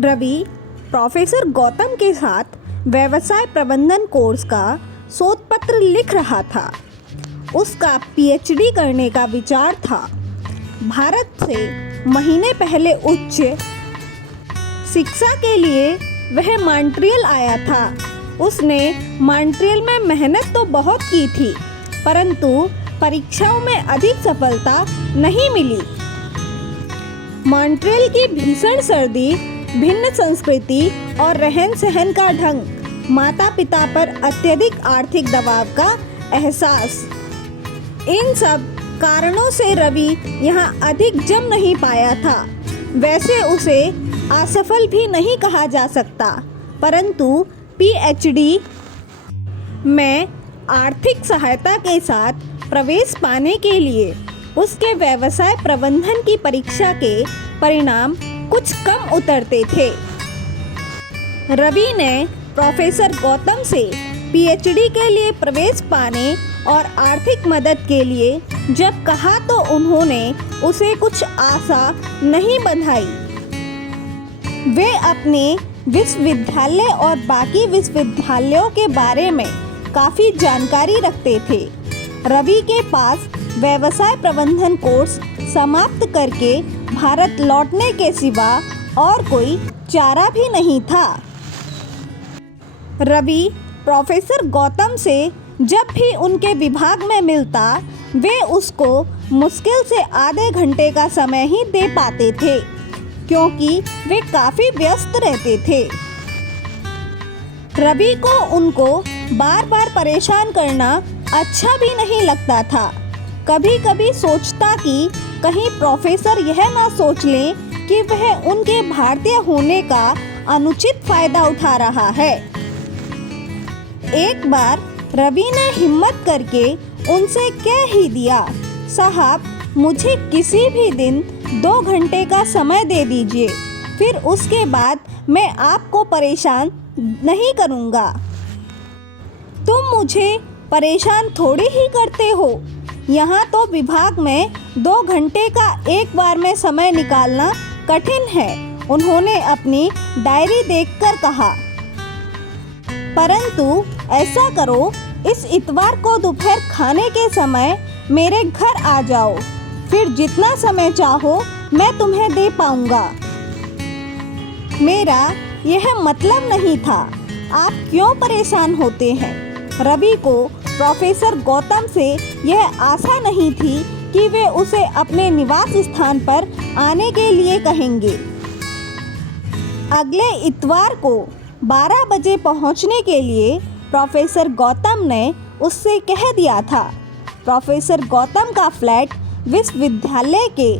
Ravi professor Gautam के साथ व्यवसाय प्रबंधन कोर्स का शोध पत्र लिख रहा था। उसका पीएचडी करने का विचार था। भारत से महीने पहले उच्च शिक्षा के लिए वह मॉन्ट्रियल आया था। उसने मॉन्ट्रियल में मेहनत तो बहुत की थी, परंतु परीक्षाओं में अधिक सफलता नहीं मिली। मॉन्ट्रियल की भीषण सर्दी, भिन्न संस्कृति और रहन सहन का ढंग, माता पिता पर अत्यधिक आर्थिक दबाव का एहसास, इन सब कारणों से रवि यहाँ अधिक जम नहीं पाया था। वैसे उसे असफल भी नहीं कहा जा सकता, परंतु पीएचडी में आर्थिक सहायता के साथ प्रवेश पाने के लिए उसके व्यवसाय प्रबंधन की परीक्षा के परिणाम कुछ कम उतरते थे। रवि ने प्रोफेसर गौतम से पीएचडी के लिए प्रवेश पाने और आर्थिक मदद के लिए जब कहा तो उन्होंने उसे कुछ आशा नहीं बंधाई। वे अपने विश्वविद्यालय और बाकी विश्वविद्यालयों के बारे में काफ़ी जानकारी रखते थे। रवि के पास व्यवसाय प्रबंधन कोर्स समाप्त करके भारत लौटने के सिवा और कोई चारा भी नहीं था। रवि प्रोफेसर गौतम से जब भी उनके विभाग में मिलता, वे उसको मुश्किल से आधे घंटे का समय ही दे पाते थे, क्योंकि वे काफ़ी व्यस्त रहते थे। रवि को उनको बार बार परेशान करना अच्छा भी नहीं लगता था। कभी कभी सोचता कि कहीं प्रोफेसर यह ना सोच लें कि वह उनके भारतीय होने का अनुचित फ़ायदा उठा रहा है। एक बार रवि ने हिम्मत करके उनसे कह ही दिया, साहब मुझे किसी भी दिन 2 घंटे का समय दे दीजिए, फिर उसके बाद मैं आपको परेशान नहीं करूँगा। तुम मुझे परेशान थोड़ी ही करते हो। यहाँ तो विभाग में 2 घंटे का एक बार में समय निकालना कठिन है, उन्होंने अपनी डायरी देखकर कहा। परंतु ऐसा करो, इस इतवार को दोपहर खाने के समय मेरे घर आ जाओ, फिर जितना समय चाहो मैं तुम्हें दे पाऊंगा। मेरा यह मतलब नहीं था, आप क्यों परेशान होते हैं। रवि को प्रोफेसर गौतम से यह आशा नहीं थी कि वे उसे अपने निवास स्थान पर आने के लिए कहेंगे। अगले इतवार को 12 बजे पहुंचने के लिए प्रोफेसर गौतम ने उससे कह दिया था। प्रोफेसर गौतम का फ्लैट विश्वविद्यालय के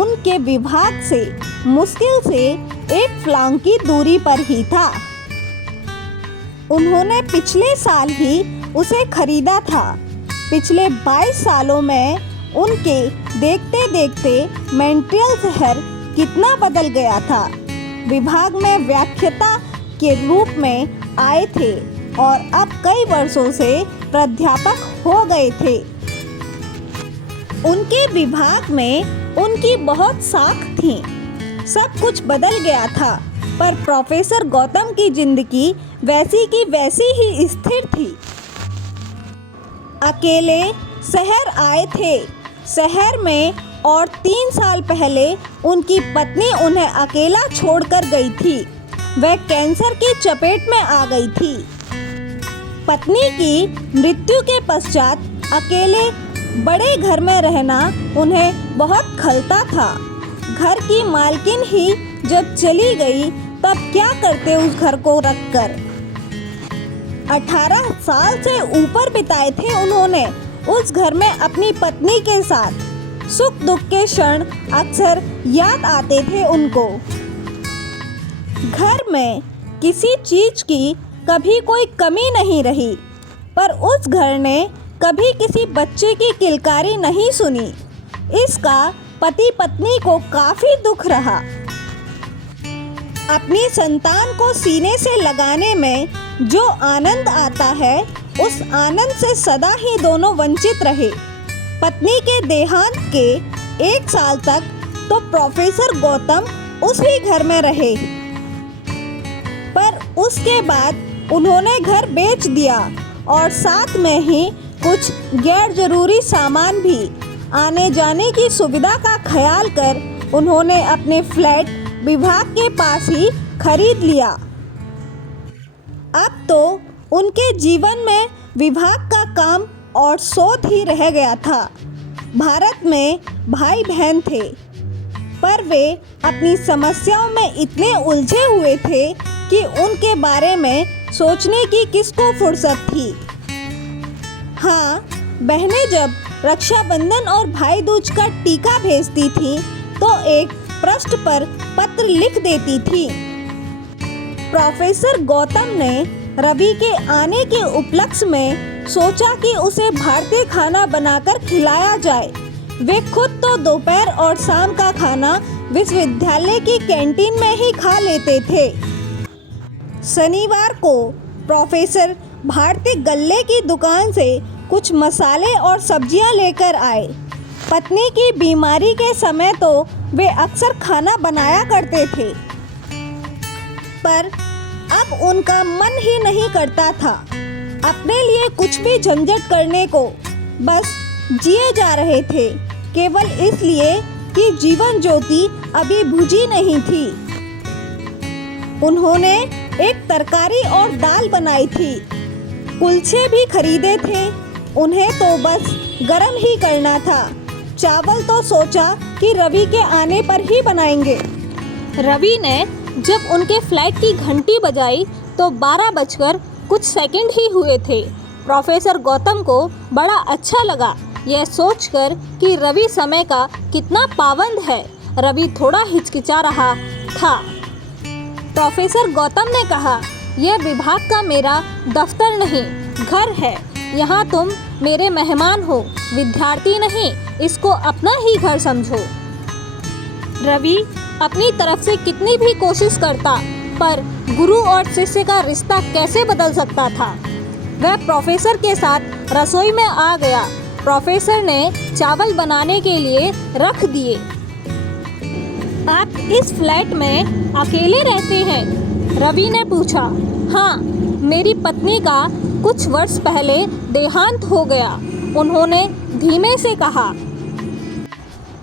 उनके विभाग से मुश्किल से 1 फ्लैंग की दूरी पर ही था। उन्होंने पिछले साल ही उसे खरीदा था। पिछले 22 सालों में उनके देखते देखते मॉन्ट्रियल शहर कितना बदल गया था। विभाग में व्याख्याता के रूप में आए थे और अब कई वर्षों से प्राध्यापक हो गए थे। उनके विभाग में उनकी बहुत साख थी। सब कुछ बदल गया था, पर प्रोफेसर गौतम की जिंदगी वैसी की वैसी ही स्थिर थी। अकेले शहर आए थे। शहर में और 3 साल पहले उनकी पत्नी उन्हें अकेला छोड़कर गई थी। वह कैंसर की चपेट में आ गई थी। पत्नी की मृत्यु के पश्चात अकेले बड़े घर में रहना उन्हें बहुत खलता था। घर की मालकिन ही जब चली गई, तब क्या करते उस घर को रखकर। 18 साल से ऊपर बिताए थे उन्होंने उस घर में अपनी पत्नी के साथ। सुख दुख के क्षण अक्सर याद आते थे उनको। घर में किसी चीज की कभी कोई कमी नहीं रही, पर उस घर ने कभी किसी बच्चे की किलकारी नहीं सुनी। इसका पति पत्नी को काफी दुख रहा। अपनी संतान को सीने से लगाने में जो आनंद आता है, उस आनंद से सदा ही दोनों वंचित रहे। पत्नी के देहांत के 1 साल तक तो प्रोफेसर गौतम उसी घर में रहे। उसके बाद उन्होंने घर बेच दिया और साथ में ही कुछ गैर जरूरी सामान भी। आने जाने की सुविधा का ख्याल कर उन्होंने अपने फ्लैट विभाग के पास ही खरीद लिया। अब तो उनके जीवन में विभाग का काम और शोध ही रह गया था। भारत में भाई बहन थे, पर वे अपनी समस्याओं में इतने उलझे हुए थे कि उनके बारे में सोचने की किसको फुर्सत थी। हाँ, बहनें जब रक्षाबंधन और भाई दूज का टीका भेजती थी तो एक पृष्ठ पर पत्र लिख देती थी। प्रोफेसर गौतम ने रवि के आने के उपलक्ष्य में सोचा कि उसे भारतीय खाना बनाकर खिलाया जाए। वे खुद तो दोपहर और शाम का खाना विश्वविद्यालय की कैंटीन में ही खा लेते थे। शनिवार को प्रोफेसर भारतीय गल्ले की दुकान से कुछ मसाले और सब्जियां लेकर आए। पत्नी की बीमारी के समय तो वे अक्सर खाना बनाया करते थे, पर अब उनका मन ही नहीं करता था अपने लिए कुछ भी झंझट करने को। बस जिए जा रहे थे, केवल इसलिए कि जीवन ज्योति अभी बुझी नहीं थी। उन्होंने एक तरकारी और दाल बनाई थी, कुलचे भी खरीदे थे। उन्हें तो बस गरम ही करना था। चावल तो सोचा कि रवि के आने पर ही बनाएंगे। रवि ने जब उनके फ्लैट की घंटी बजाई तो 12 बजकर कुछ सेकंड ही हुए थे। प्रोफेसर गौतम को बड़ा अच्छा लगा यह सोचकर कि रवि समय का कितना पाबंद है। रवि थोड़ा हिचकिचा रहा था। प्रोफेसर गौतम ने कहा, यह विभाग का मेरा दफ्तर नहीं, घर है। यहाँ तुम मेरे मेहमान हो, विद्यार्थी नहीं। इसको अपना ही घर समझो। रवि अपनी तरफ से कितनी भी कोशिश करता, पर गुरु और शिष्य का रिश्ता कैसे बदल सकता था। वह प्रोफेसर के साथ रसोई में आ गया। प्रोफेसर ने चावल बनाने के लिए रख दिए। आप इस फ्लैट में अकेले रहते हैं? रवि ने पूछा। हाँ, मेरी पत्नी का कुछ वर्ष पहले देहांत हो गया, उन्होंने धीमे से कहा।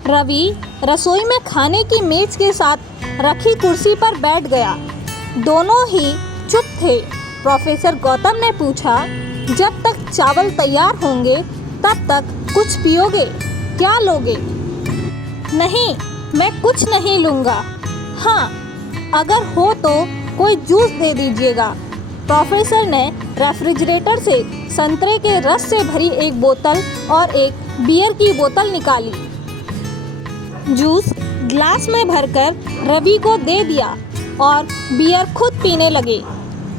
रवि रसोई में खाने की मेज के साथ रखी कुर्सी पर बैठ गया। दोनों ही चुप थे। प्रोफेसर गौतम ने पूछा, जब तक चावल तैयार होंगे तब तक कुछ पियोगे? क्या लोगे? नहीं, मैं कुछ नहीं लूँगा। हाँ, अगर हो तो कोई जूस दे दीजिएगा। प्रोफेसर ने रेफ्रिजरेटर से संतरे के रस से भरी एक बोतल और एक बियर की बोतल निकाली। जूस ग्लास में भरकर रवि को दे दिया और बियर खुद पीने लगे।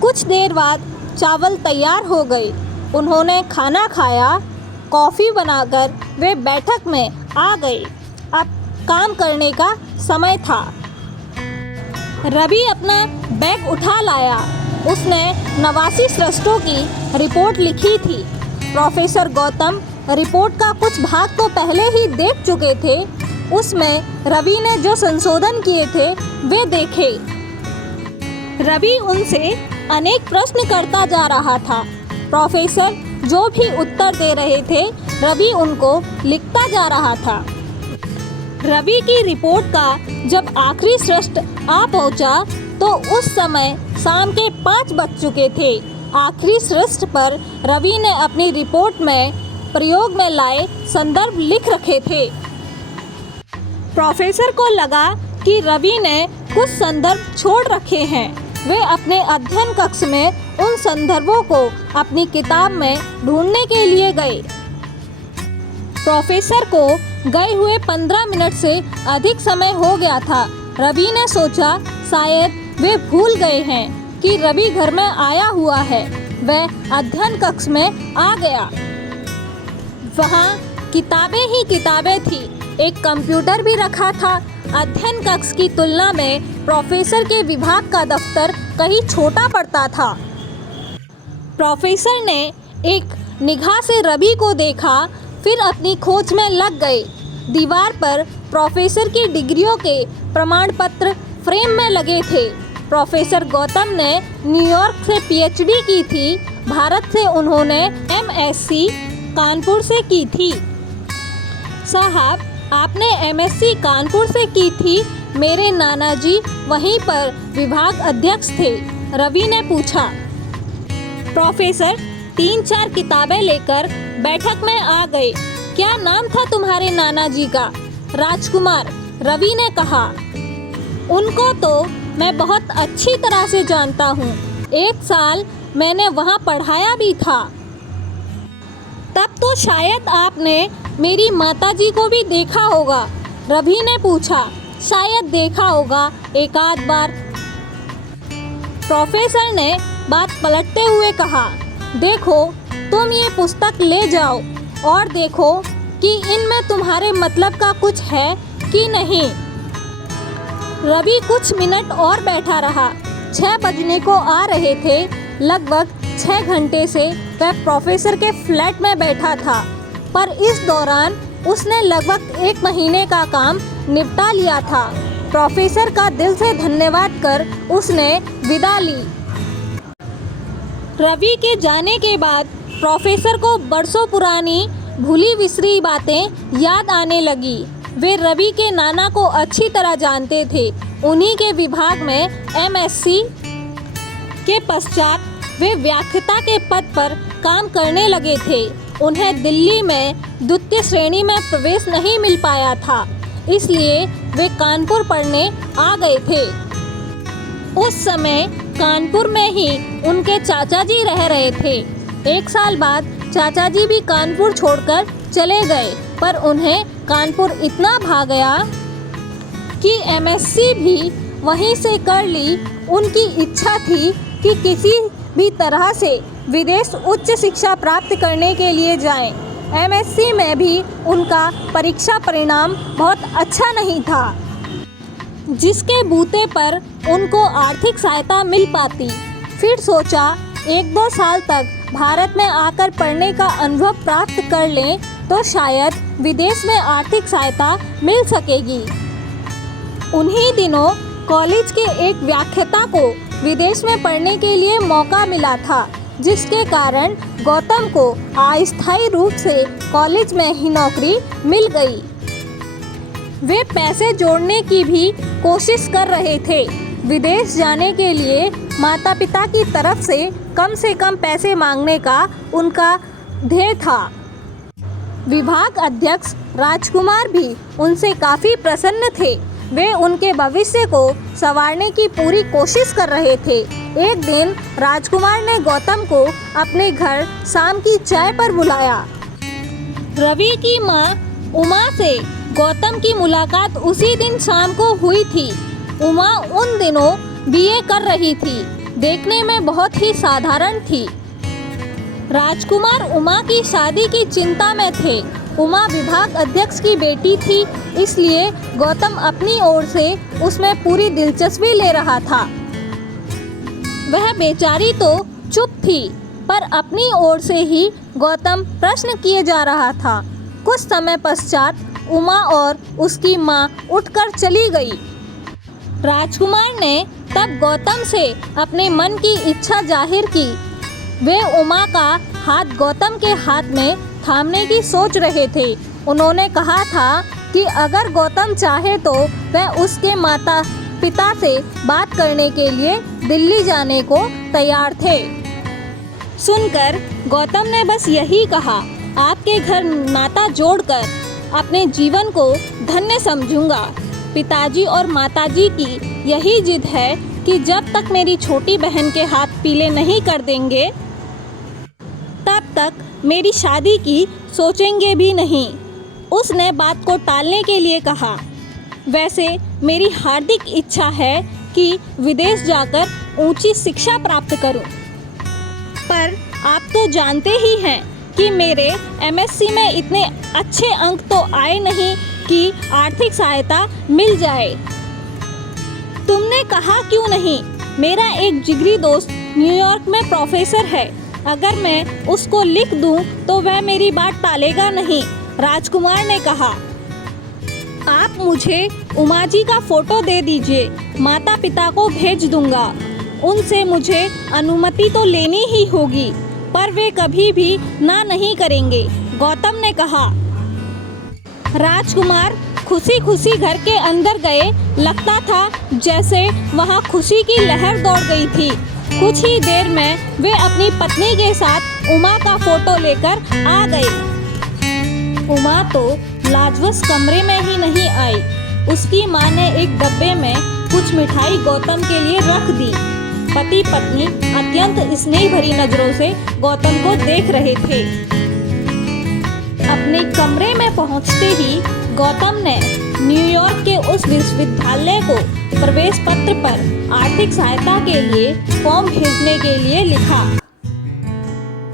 कुछ देर बाद चावल तैयार हो गए। उन्होंने खाना खाया। कॉफ़ी बनाकर वे बैठक में आ गए। अब काम करने का समय था। रवि अपना बैग उठा लाया। उसने 89 सृष्टों की रिपोर्ट लिखी थी। प्रोफेसर गौतम रिपोर्ट का कुछ भाग तो पहले ही देख चुके थे। उसमें रवि ने जो संशोधन किए थे वे देखे। रवि उनसे अनेक प्रश्न करता जा रहा था। प्रोफेसर जो भी उत्तर दे रहे थे रवि उनको लिखता जा रहा था। रवि की रिपोर्ट का जब आखिरी सृष्ट आ पहुंचा तो उस समय शाम के 5 बज चुके थे। आखिरी सृष्ट पर रवि ने अपनी रिपोर्ट में प्रयोग में लाए संदर्भ लिख रखे थे। प्रोफेसर को लगा कि रवि ने कुछ संदर्भ छोड़ रखे हैं। वे अपने अध्ययन कक्ष में उन संदर्भों को अपनी किताब में ढूंढने के लिए गए। प्रोफेसर को गए हुए 15 मिनट से अधिक समय हो गया था। रवि ने सोचा शायद वे भूल गए हैं कि रवि घर में आया हुआ है। वह अध्ययन कक्ष में आ गया। वहाँ किताबें ही किताबें थी। एक कंप्यूटर भी रखा था। अध्ययन कक्ष की तुलना में प्रोफेसर के विभाग का दफ्तर कहीं छोटा पड़ता था। प्रोफेसर ने एक निगाह से रवि को देखा, फिर अपनी खोज में लग गए। दीवार पर प्रोफेसर की डिग्रियों के प्रमाण पत्र फ्रेम में लगे थे। प्रोफेसर गौतम ने न्यूयॉर्क से पीएचडी की थी। भारत से उन्होंने एमएससी कानपुर से की थी। साहब, आपने एमएससी कानपुर से की थी। मेरे नाना जी वहीं पर विभाग अध्यक्ष थे। रवि ने पूछा। प्रोफेसर 3-4 किताबें लेकर बैठक में आ गए। क्या नाम था तुम्हारे नाना जी का? राजकुमार, रवि ने कहा। उनको तो मैं बहुत अच्छी तरह से जानता हूँ। 1 साल मैंने वहाँ पढ़ाया भी था। तब तो शायद आपने मेरी माताजी को भी देखा होगा, रवि ने पूछा। शायद देखा होगा एक आध बार। प्रोफेसर ने बात पलटते हुए कहा, देखो, तुम ये पुस्तक ले जाओ और देखो कि इनमें तुम्हारे मतलब का कुछ है कि नहीं। रवि कुछ मिनट और बैठा रहा। 6 बजने को आ रहे थे। लगभग 6 घंटे से वह प्रोफेसर के फ्लैट में बैठा था, पर इस दौरान उसने लगभग 1 महीने का काम निपटा लिया था। प्रोफेसर का दिल से धन्यवाद कर उसने विदा ली। रवि के जाने के बाद प्रोफेसर को बरसों पुरानी भूली बिसरी बातें याद आने लगी। वे रवि के नाना को अच्छी तरह जानते थे। उन्हीं के विभाग में एमएससी के पश्चात वे व्याख्याता के पद पर काम करने लगे थे। उन्हें दिल्ली में द्वितीय श्रेणी में प्रवेश नहीं मिल पाया था, इसलिए वे कानपुर पढ़ने आ गए थे। उस समय कानपुर में ही उनके चाचा जी रह रहे थे। 1 साल बाद चाचा जी भी कानपुर छोड़कर चले गए, पर उन्हें कानपुर इतना भा गया कि एमएससी भी वहीं से कर ली। उनकी इच्छा थी कि किसी भी तरह से विदेश उच्च शिक्षा प्राप्त करने के लिए जाएं। एमएससी में भी उनका परीक्षा परिणाम बहुत अच्छा नहीं था, जिसके बूते पर उनको आर्थिक सहायता मिल पाती। फिर सोचा 1-2 साल तक भारत में आकर पढ़ने का अनुभव प्राप्त कर लें तो शायद विदेश में आर्थिक सहायता मिल सकेगी। उन्हीं दिनों कॉलेज के एक व्याख्याता को विदेश में पढ़ने के लिए मौका मिला था, जिसके कारण गौतम को अस्थायी रूप से कॉलेज में ही नौकरी मिल गई। वे पैसे जोड़ने की भी कोशिश कर रहे थे। विदेश जाने के लिए माता पिता की तरफ से कम पैसे मांगने का उनका ध्येय था। विभाग अध्यक्ष राजकुमार भी उनसे काफ़ी प्रसन्न थे। वे उनके भविष्य को संवारने की पूरी कोशिश कर रहे थे। एक दिन राजकुमार ने गौतम को अपने घर शाम की चाय पर बुलाया। रवि की माँ उमा से गौतम की मुलाकात उसी दिन शाम को हुई थी। उमा उन दिनों बीए कर रही थी। देखने में बहुत ही साधारण थी। राजकुमार उमा की शादी की चिंता में थे। उमा विभाग अध्यक्ष की बेटी थी, इसलिए गौतम अपनी ओर से उसमें पूरी दिलचस्पी ले रहा था। वह बेचारी तो चुप थी, पर अपनी ओर से ही गौतम प्रश्न किए जा रहा था। कुछ समय पश्चात उमा और उसकी माँ उठकर चली गई। राजकुमार ने तब गौतम से अपने मन की इच्छा जाहिर की। वे उमा का हाथ गौतम के हाथ में थामने की सोच रहे थे। उन्होंने कहा था कि अगर गौतम चाहे तो वह उसके माता पिता से बात करने के लिए दिल्ली जाने को तैयार थे। सुनकर गौतम ने बस यही कहा, आपके घर नाता जोड़कर अपने जीवन को धन्य समझूंगा। पिताजी और माताजी की यही जिद है कि जब तक मेरी छोटी बहन के हाथ पीले नहीं कर देंगे तब तक मेरी शादी की सोचेंगे भी नहीं। उसने बात को टालने के लिए कहा, वैसे मेरी हार्दिक इच्छा है कि विदेश जाकर ऊंची शिक्षा प्राप्त करूं, पर आप तो जानते ही हैं कि मेरे एमएससी में इतने अच्छे अंक तो आए नहीं कि आर्थिक सहायता मिल जाए। तुमने कहा क्यों नहीं? मेरा एक जिगरी दोस्त न्यूयॉर्क में प्रोफेसर है। अगर मैं उसको लिख दूं तो वह मेरी बात टालेगा नहीं, राजकुमार ने कहा। आप मुझे उमा जी का फोटो दे दीजिए, माता पिता को भेज दूंगा। उनसे मुझे अनुमति तो लेनी ही होगी, पर वे कभी भी ना नहीं करेंगे, गौतम ने कहा। राजकुमार खुशी खुशी घर के अंदर गए। लगता था जैसे वहाँ खुशी की लहर दौड़ गई थी। कुछ ही देर में वे अपनी पत्नी के साथ उमा का फोटो लेकर आ गए। उमा तो लाजवस कमरे में ही नहीं आई। उसकी माँ ने एक डब्बे में कुछ मिठाई गौतम के लिए रख दी। पति पत्नी अत्यंत स्नेह भरी नजरों से गौतम को देख रहे थे। अपने कमरे में पहुंचते ही गौतम ने न्यूयॉर्क के उस विश्वविद्यालय को प्रवेश पत्र पर आर्थिक सहायता के लिए फॉर्म भेजने के लिए लिखा।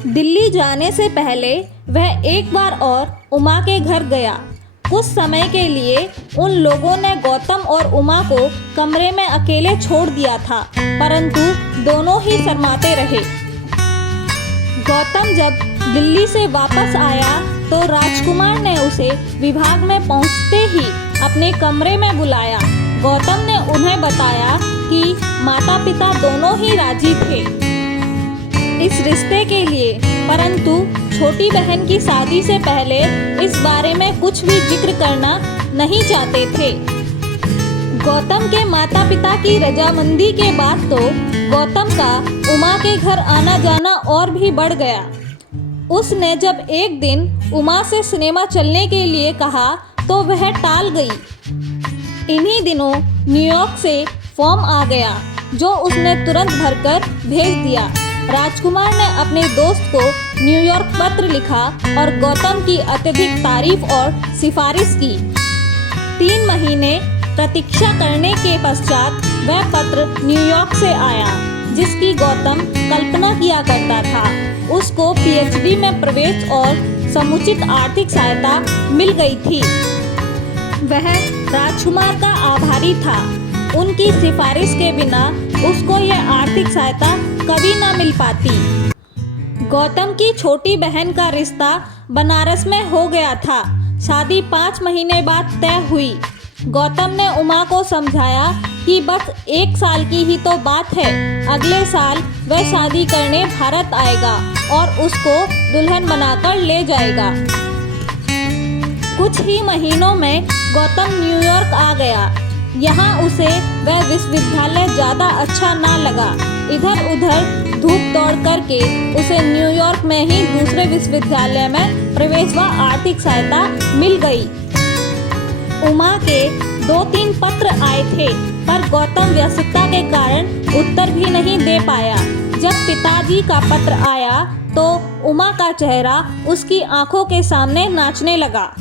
दिल्ली जाने से पहले वह एक बार और उमा के घर गया। कुछ समय के लिए उन लोगों ने गौतम और उमा को कमरे में अकेले छोड़ दिया था, परंतु दोनों ही शर्माते रहे। गौतम जब दिल्ली से वापस आया तो राजकुमार ने उसे विभाग में पहुंचते ही अपने कमरे में बुलाया। गौतम ने उन्हें बताया कि माता पिता दोनों ही राजी थे इस रिश्ते के लिए, परंतु छोटी बहन की शादी से पहले इस बारे में कुछ भी जिक्र करना नहीं चाहते थे। गौतम के माता पिता की रजामंदी के बाद तो गौतम का उमा के घर आना जाना और भी बढ़ गया। उसने जब एक दिन उमा से सिनेमा चलने के लिए कहा तो वह टाल गई। इन्हीं दिनों न्यूयॉर्क से फॉर्म आ गया जो उसने तुरंत भरकर भेज दिया। राजकुमार ने अपने दोस्त को न्यूयॉर्क पत्र लिखा और गौतम की अत्यधिक तारीफ और सिफारिश की। 3 महीने प्रतीक्षा करने के पश्चात वह पत्र न्यूयॉर्क से आया जिसकी गौतम कल्पना किया करता था। उसको पीएचडी में प्रवेश और समुचित आर्थिक सहायता मिल गई थी। वह राजकुमार का आभारी था। उनकी सिफारिश के बिना उसको यह आर्थिक सहायता कभी ना मिल पाती। गौतम की छोटी बहन का रिश्ता बनारस में हो गया था। शादी 5 महीने बाद तय हुई। गौतम ने उमा को समझाया कि बस 1 साल की ही तो बात है, अगले साल वह शादी करने भारत आएगा और उसको दुल्हन बनाकर ले जाएगा। कुछ ही महीनों में गौतम न्यूयॉर्क आ गया। यहाँ उसे वह विश्वविद्यालय ज़्यादा अच्छा ना लगा। इधर उधर धूप दौड़ करके उसे न्यूयॉर्क में ही दूसरे विश्वविद्यालय में प्रवेश व आर्थिक सहायता मिल गई। उमा के 2-3 पत्र आए थे, पर गौतम व्यस्तता के कारण उत्तर भी नहीं दे पाया। जब पिताजी का पत्र आया तो उमा का चेहरा उसकी आंखों के सामने नाचने लगा।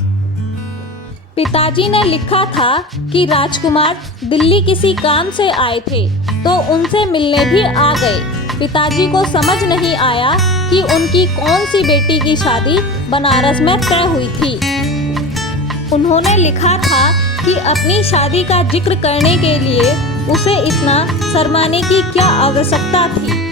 पिताजी ने लिखा था कि राजकुमार दिल्ली किसी काम से आए थे तो उनसे मिलने भी आ गए। पिताजी को समझ नहीं आया कि उनकी कौन सी बेटी की शादी बनारस में तय हुई थी। उन्होंने लिखा था कि अपनी शादी का जिक्र करने के लिए उसे इतना शर्माने की क्या आवश्यकता थी।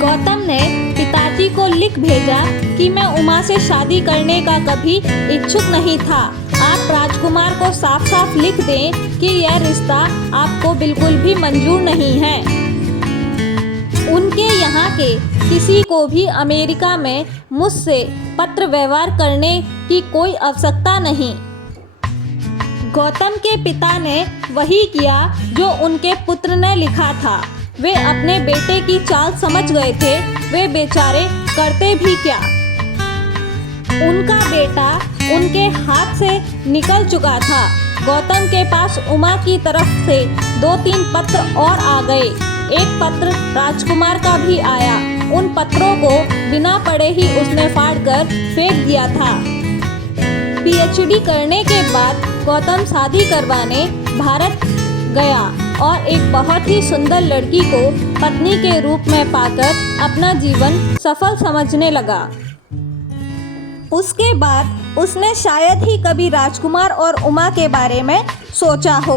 गौतम ने पिताजी को लिख भेजा कि मैं उमा से शादी करने का कभी इच्छुक नहीं था। आप राजकुमार को साफ साफ लिख दें कि यह रिश्ता आपको बिल्कुल भी मंजूर नहीं है। उनके यहाँ के किसी को भी अमेरिका में मुझसे पत्र व्यवहार करने की कोई आवश्यकता नहीं। गौतम के पिता ने वही किया जो उनके पुत्र ने लिखा था। वे अपने बेटे की चाल समझ गए थे। वे बेचारे करते भी क्या। उनका बेटा उनके हाथ से निकल चुका था। गौतम के पास उमा की तरफ से 2-3 पत्र और आ गए। एक पत्र राजकुमार का भी आया। उन पत्रों को बिना पढ़े ही उसने फाड़कर फेंक दिया था। पीएचडी करने के बाद गौतम शादी करवाने भारत गया और एक बहुत ही सुंदर लड़की को पत्नी के रूप में पाकर अपना जीवन सफल समझने लगा। उसके बाद उसने शायद ही कभी राजकुमार और उमा के बारे में सोचा हो।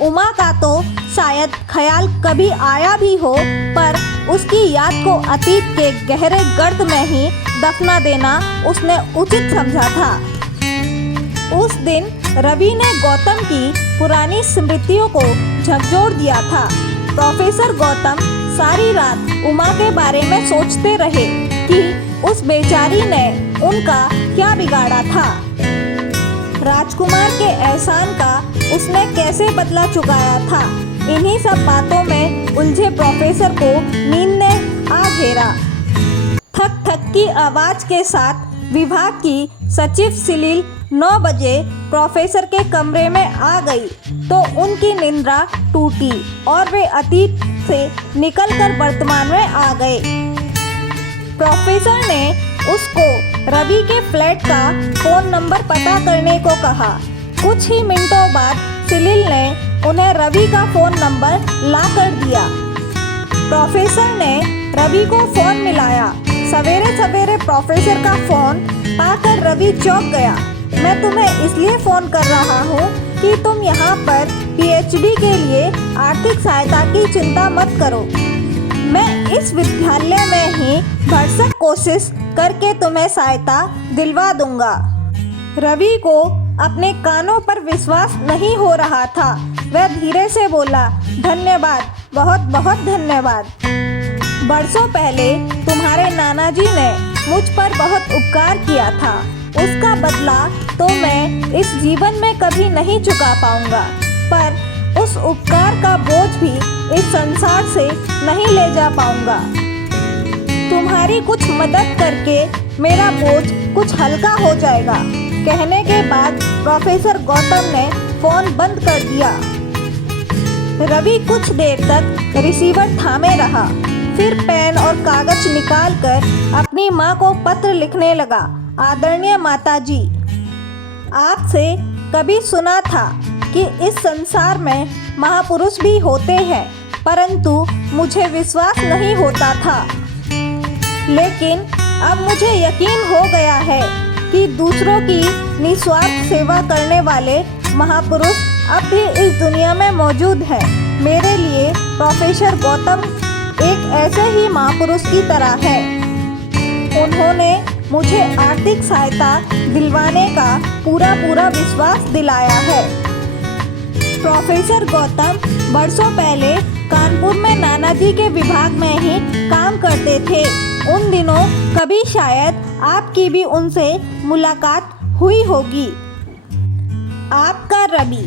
उमा का तो शायद ख्याल कभी आया भी हो, पर उसकी याद को अतीत के गहरे गर्त में ही दफना देना उसने उचित समझा था। उस दिन रवि ने गौतम की पुरानी स्मृतियों को झकझोर दिया था। प्रोफेसर गौतम सारी रात उमा के बारे में सोचते रहे कि उस बेचारी ने उनका क्या बिगाड़ा था। राजकुमार के एहसान का उसने कैसे बदला चुकाया था। इन्हीं सब बातों में उलझे प्रोफेसर को नींद ने आ घेरा। थक थक की आवाज के साथ विभाग की सचिव सिलील 9 बजे प्रोफेसर के कमरे में आ गई तो उनकी निंद्रा टूटी और वे अतीत से निकलकर वर्तमान में आ गए। प्रोफेसर ने उसको रवि के फ्लैट का फ़ोन नंबर पता करने को कहा। कुछ ही मिनटों बाद सिलील ने उन्हें रवि का फ़ोन नंबर ला कर दिया। प्रोफेसर ने रवि को फ़ोन मिलाया। सवेरे सवेरे प्रोफेसर का फ़ोन पाकर रवि चौंक गया। मैं तुम्हें इसलिए फ़ोन कर रहा हूँ कि तुम यहाँ पर पीएचडी के लिए आर्थिक सहायता की चिंता मत करो। मैं इस विद्यालय में ही भरसक कोशिश करके तुम्हें सहायता दिलवा दूंगा। रवि को अपने कानों पर विश्वास नहीं हो रहा था। वह धीरे से बोला, धन्यवाद, बहुत बहुत धन्यवाद। बरसों पहले तुम्हारे नाना जी ने मुझ पर बहुत उपकार किया था। उसका बदला तो मैं इस जीवन में कभी नहीं चुका पाऊंगा, पर उस उपकार का बोझ भी इस संसार से नहीं ले जा पाऊंगा। तुम्हारी कुछ मदद करके मेरा बोझ कुछ हल्का हो जाएगा। कहने के बाद प्रोफेसर गौतम ने फ़ोन बंद कर दिया। रवि कुछ देर तक रिसीवर थामे रहा, फिर पेन और कागज निकालकर अपनी माँ को पत्र लिखने लगा। आदरणीय माताजी, आपसे कभी सुना था कि इस संसार में महापुरुष भी होते हैं, परंतु मुझे विश्वास नहीं होता था। लेकिन अब मुझे यकीन हो गया है कि दूसरों की निस्वार्थ सेवा करने वाले महापुरुष अब भी इस दुनिया में मौजूद हैं। मेरे लिए प्रोफेसर गौतम एक ऐसे ही महापुरुष की तरह है। उन्होंने मुझे आर्थिक सहायता दिलवाने का पूरा विश्वास दिलाया है। प्रोफेसर गौतम बरसों पहले कानपुर में नाना जी के विभाग में ही काम करते थे। उन दिनों कभी शायद आपकी भी उनसे मुलाकात हुई होगी। आपका रवि।